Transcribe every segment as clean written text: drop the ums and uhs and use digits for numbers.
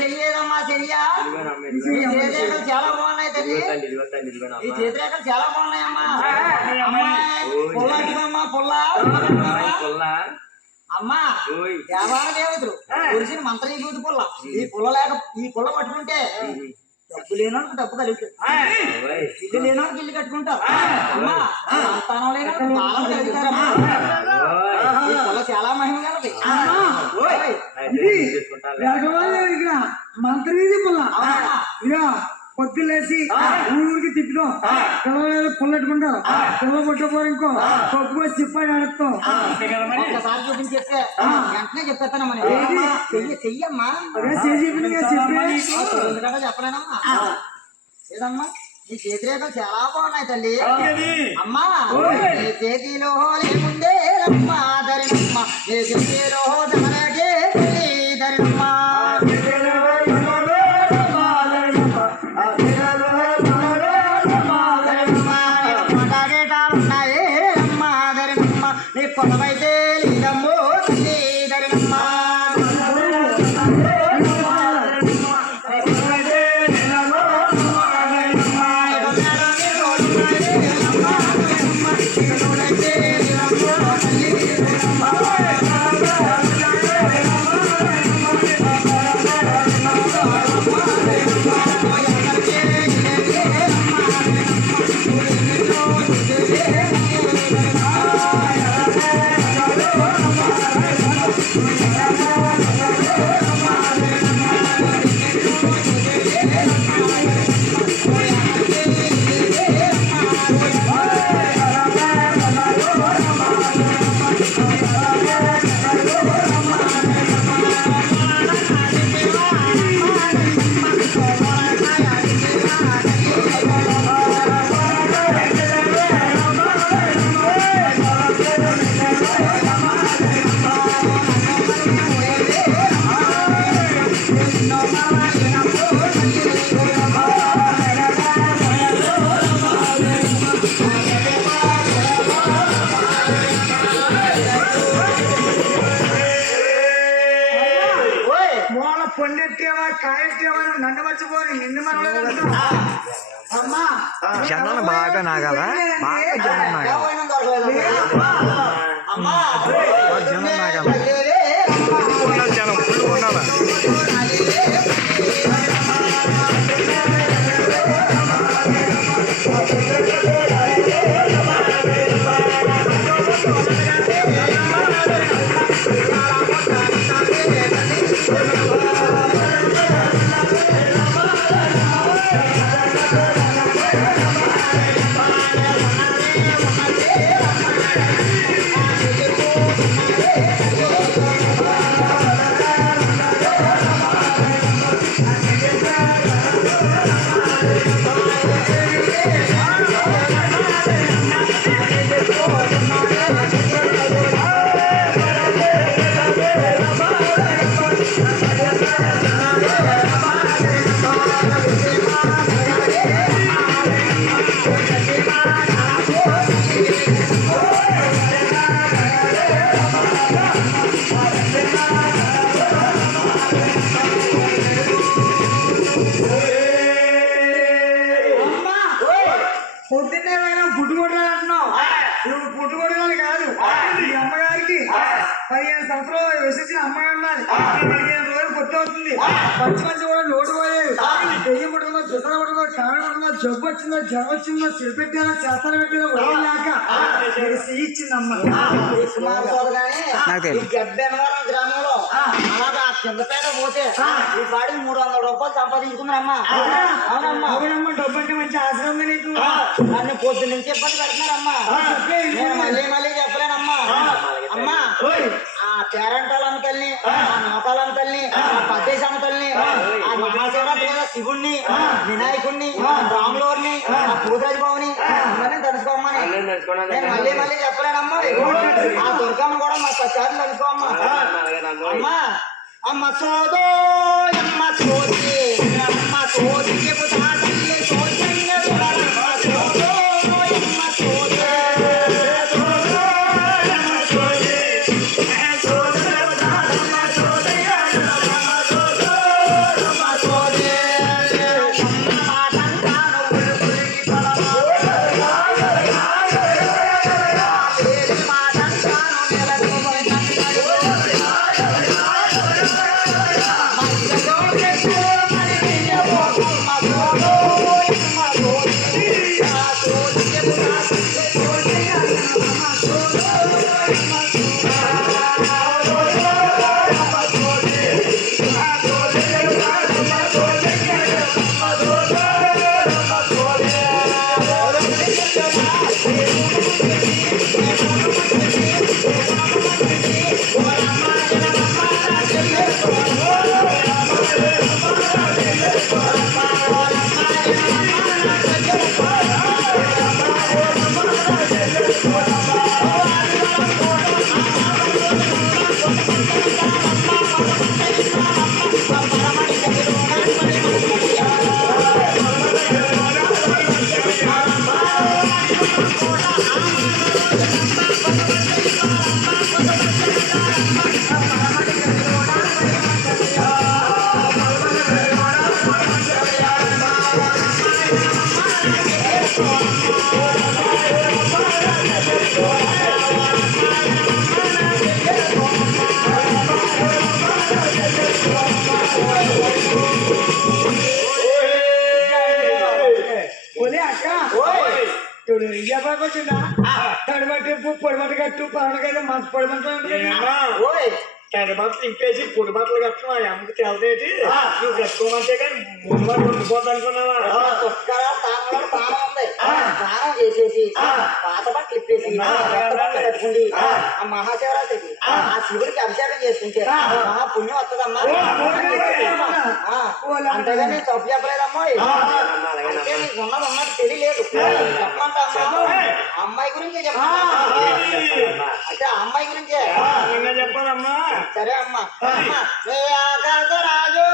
చెయ్యేదమ్మా చెయ్య చాలా బాగున్నాయి తల్లి. ఈ చేతిరేఖలు చాలా బాగున్నాయమ్మా. పుల్లమ్మా పుల్ల అమ్మా దేవాల దేవతలు పురుషుని మంత్రం చూసి పుల్ల. ఈ పుల్ల లేక ఈ పుల్ల పట్టుకుంటే డబ్బు లేనోడికి డబ్బు కలుగుతుంది, ఇల్లు లేనోడికి ఇల్లు కట్టుకుంటావు. అమ్మా సంతానం లేనోడికి బాలం కలుగుతారమ్మా. ఈ పుల్ల చాలా మహిమ కలది. మంత్రి పుల్ల ఇక పొద్దులేసి ఊరికి తిప్పుతాం, పిల్లలు పుల్లట్టుకుంటాం, పిల్ల పుట్టపోరు ఇంకో పప్పు చెప్పని అడుగుతాం. ఒకసారి చూపించేస్తే వెంటనే చెప్పేస్తానమ్మా. చెయ్యమ్మా చెప్పలేనమ్మా. ఏదమ్మా నీ చేతిరేఖలు చాలా బాగున్నాయి తల్లి. అమ్మా నీ చేతిలో లేముందే రమ్మా ధరినమ్మ, నీ చేతిలో ధరగే ధరినమ్మా. నీ పొలమైతే లేదమ్మో తల్లి ధరినమ్మ. పొండెట్టేవా కాయెట్టేవా నన్ను మర్చిపోని నిన్ను మనలేదు. అమ్మా జనం బాగా నాగాల, బాగా జనం నాగాల, జనం నాగాల, జనం ఫుల్ ఉండాలా. పొద్దున్నే పుట్టుకొట్టాలి అంటున్నావు. నువ్వు పుట్టుకొట్టాలి కాదు, ఈ అమ్మగారికి 15 సంవత్సరాలు విసిసిన అమ్మాయి ఉన్నది. 15 రోజులు పొట్టు అవుతుంది. మంచి మంచి కూడా నోటు పోయేది. దెయ్యం పడుతుందో, దుసర పడుతుందో, కామె పడుతుందో, జబ్బు వచ్చిందో, జ్వరం వచ్చిందో, చెరిపెట్టానో, చేస్తాను పెట్టినా లేక ఇచ్చిందమ్మ. గడ్డెనవరం గ్రామంలో అలాగా కిందపేట పోతే ఈ పాడికి 300 రూపాయలు సంపాదించుకున్నారమ్మా. అవునమ్మా. అవునమ్మ, డబ్బు అంటే మంచి ఆశ్రమం నీకు. నన్ను పొద్దు నుంచి ఇబ్బంది పెడుతున్నారమ్మా. నేను మళ్ళీ మళ్ళీ చెప్పలేనమ్మా. అమ్మా ఆ పేరంటాల అమ్మతల్ని, ఆ నోటాల అమ్మతల్ని, ఆ పద్దేశ అమ్మతల్ని, ఆ మహాశివరాత్రి శివుణ్ణి, వినాయకుడిని, రాములవారిని, ఆ పూజరాజు బాబుని అందరినీ తలుసుకోమ్మని నేను మళ్ళీ మళ్ళీ చెప్పలేనమ్మా. ఆ దుర్గమ్మ కూడా మా సత్యాన్ని తలుసుకోమ్మా. అమ్మా అమ్మ సోదో అమ్మ సోది అమ్మ సోది చెబుతా తల్లి సోదంగా అమ్మ సోదో అమ్మ సోది ఇప్పుడు వ్యాపారం వచ్చిందా తడిబట్టి పొడిబట్ట కట్టు పవనకైతే మంచి పొడిబట్ట ఓయ్ తడి బట్టలు ఇంపేసి పొడి బట్టలు కట్టు మా అమ్మకి తెలదేటి నువ్వు కట్టుకోమంటే కానీ ముందు బట్టలు ఉండిపోతా అనుకున్నావా పుష్కరా తాను తానం ఉంది స్నానం చేసేసి పాత బట్టలు ఇప్పేసి కొత్త బట్టలు కట్టుకుంది ఆ మహాశివరాత్రికి ఆ శివుడికి అభిషేకం చేసుకుంటే మహా పుణ్యం వస్తుందమ్మా అంతేగాని తప్పు చెప్పలేదమ్మా అంటే నీకు ఉన్నది ఉన్నది తెలియలేదు చెప్పమంటా అమ్మాయి గురించే చెప్పండి అంటే ఆ అమ్మాయి గురించే చెప్పాలమ్మా సరే అమ్మా నీ ఆకాశరాజు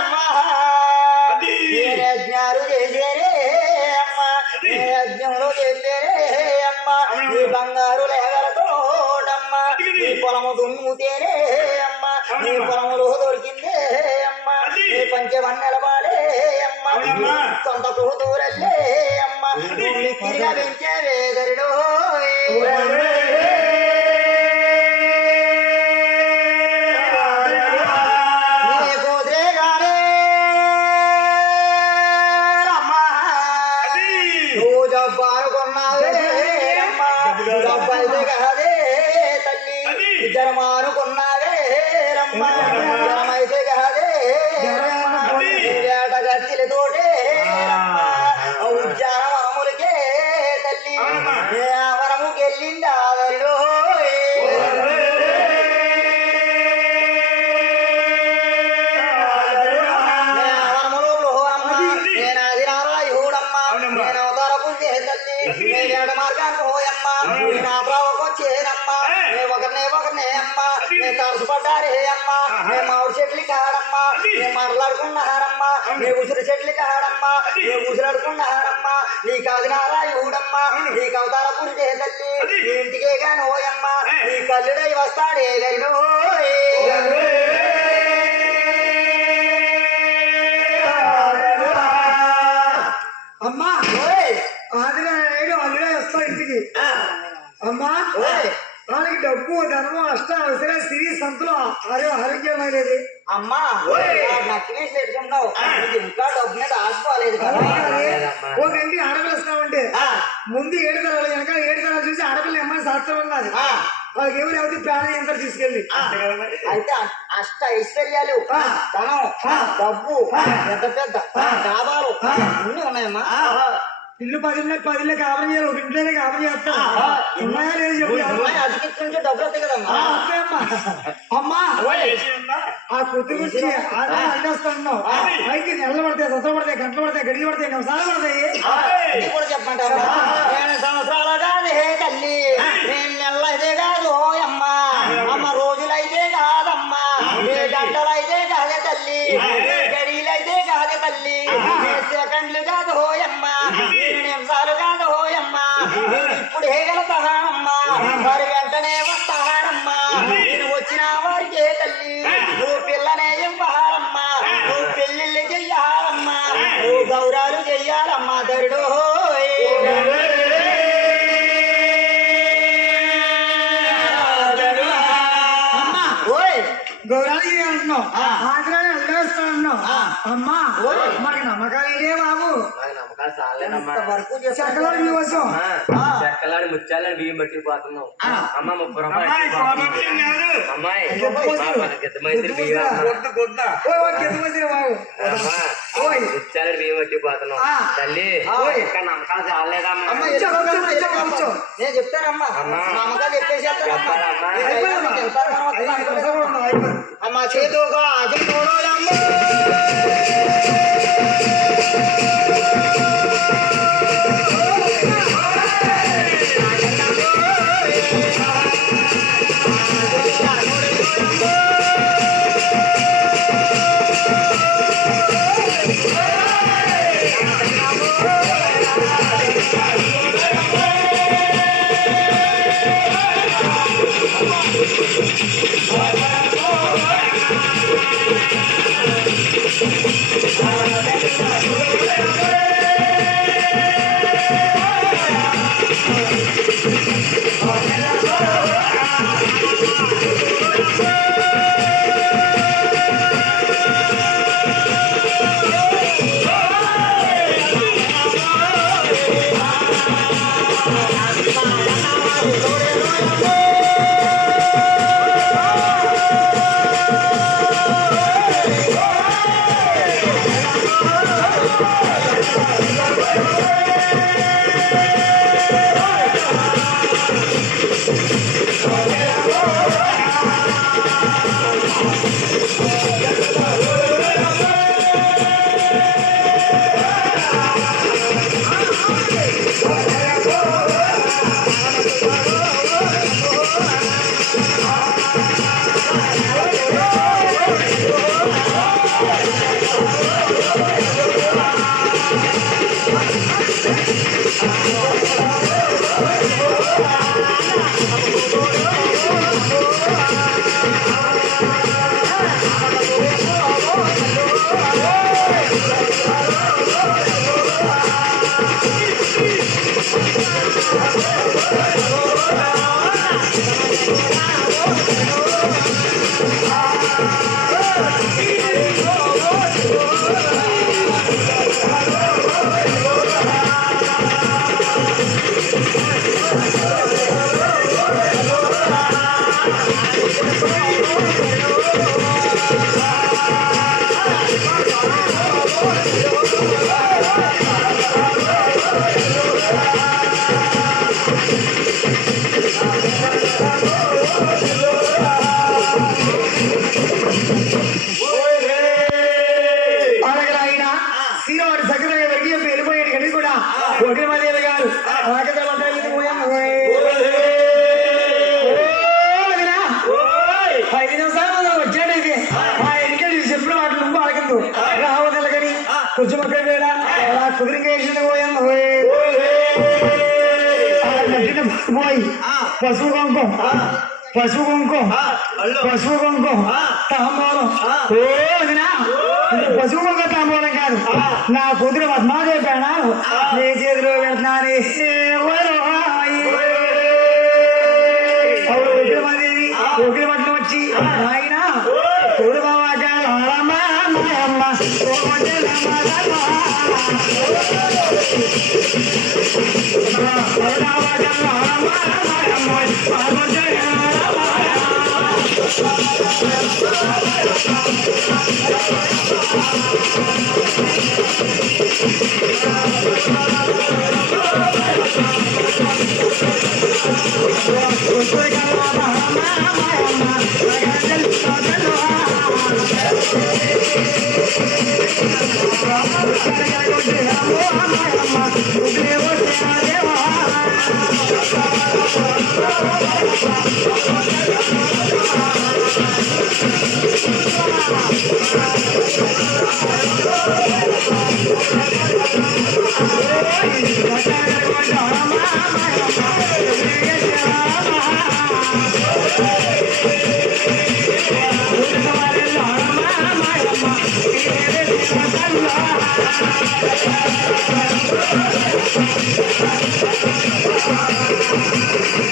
అమ్మా యజ్ఞాలు చేసేరే అమ్మా యజ్ఞంలో చేసేరే అమ్మా నీ బంగారు లేగలతోటమ్మా నీ పొలము దున్నుతేనే అమ్మా నీ పొలములో దొరికిందే అమ్మా నీ పంచవన్నెలబాలే అమ్మా సొంత కూతురల్లే అమ్మా తిరిగా పెంచేవే గరిడో జరమానుకున్నావే రమ్మ జరమైతే కాదే వేట గచ్చిలతోటే ఉద్యానవనములకే తల్లి వనముకెళ్ళిందా వరిలో వనములో గృహమ్మ నేను అది నారాయుడమ్మ నేను అవతారపు తల్లి నేను ఏడ మార్గాన్ని పోయమ్మ నా ప్రావకొచ్చేదమ్మా ఒకరినే అమ్మా నేను తరచుపడ్డారే అమ్మా నేను మామిడి చెట్లు కాడమ్మా నేను మాట్లాడుకున్నారమ్మా నీ ఉసిరి చెట్లు కాడమ్మా నేను ఉసిరాడుకున్నారమ్మా నీ కాదు నారాయుడమ్మా నీ కవతార పురిచే తల్లి నీ ఇంటికే గాని ఓయమ్మా నీ కల్లుడై వస్తాడే గరిలో అమ్మా ఆదిగా అల్లుడే వస్తా ఇంటికి అమ్మా వాళ్ళకి డబ్బు ధనము అష్ట అవసరం స్త్రీ సంతులు ఆరోగ్యమైనది అమ్మా నచ్చినేసి పెట్టుకుంటావు ఇంకా డబ్బు మీద ఆసుకోలేదు కదా ఒక ఇంటికి ఆడపిల్ల వస్తామంటే ముందు 7 తరాలు వెనక 7 తరాలు చూసి ఆడపిల్ల ఏమని శాస్త్రం ఉన్నది వాళ్ళకి ఎవరు ఎవరి ప్రాణం ఎంత తీసుకెళ్ళి అయితే అష్ట ఐశ్వర్యాలు ధనం డబ్బు పెద్ద పెద్ద డాబాలు అన్ని ఉన్నాయమ్మా ఇల్లు 10 కాపురం చేయాలి ఒక ఇంట్లోనే కాపురం చేస్తా ఉన్నాయా లేదు చెప్పు అతికించి నుంచి డబ్బులు వస్తాయి కదమ్మా అమ్మా ఆ కొద్ది గురించి అందేస్తున్నావు అయితే నెలలు పడతాయి సొంత పడతాయి గంటలు పడతాయి గడిలు పడతాయి నిమిషాలు పడతాయి కూడా చెప్పంటారా నేను సంవత్సరాలు కాదే తల్లి నేను నెలలు అయితే కాదు అమ్మా అమ్మ రోజులైతే కాదమ్మా గంటలైతే కాదే తల్లి గడిలైతే కాదే తల్లి సెకండ్లు కాదు హోయమ్మా నిమిషాలు కాదు హోయమ్మా ఇప్పుడు హేగలతానమ్మా మరి వెంటనే వస్తానమ్మా నేను వచ్చిన వారికే తల్లి నువ్వు పిల్లనే ఇవ్వాలమ్మా నువ్వు పెళ్లిళ్ళు చెయ్యాలమ్మా నువ్వు గౌరాలు చెయ్యాలమ్మా దరుడు గౌరవాలు చేయాలంటున్నావు ఆగ్రహాన్ని అల్లేస్తానంటున్నావు అమ్మా మనకి నమ్మకాలు ఏంటే బాబు వరకు చెక్కలాడు మీ కోసం చెక్కలాడి ముచ్చాలని బియ్యం పట్టుకుపోతున్నావు అమ్మ 30 రూపాయలు అమ్మాయి ముచ్చాలని బియ్యం పట్టుకుపోతున్నావు తల్లి ఇంకా నమ్మకాలు చాలేదమ్మా నేను చెప్తానమ్మా నమ్మకాలు చెప్పేసి అమ్మా చేతుగా అది చూడాలమ్మా Oh, పశువు కుంకం పశువు కుంకం పశువు కుంకం తాంబూలం పశువు కుంకం తాంబూలం కాదు నా కూతురు పద్మాదే ప్రాణాలు నీ చేతిలో పెడతాను ఉగ్రమదేవి ఉగ్రమట్నం వచ్చి ఆయన తోడు బాగా Thank you.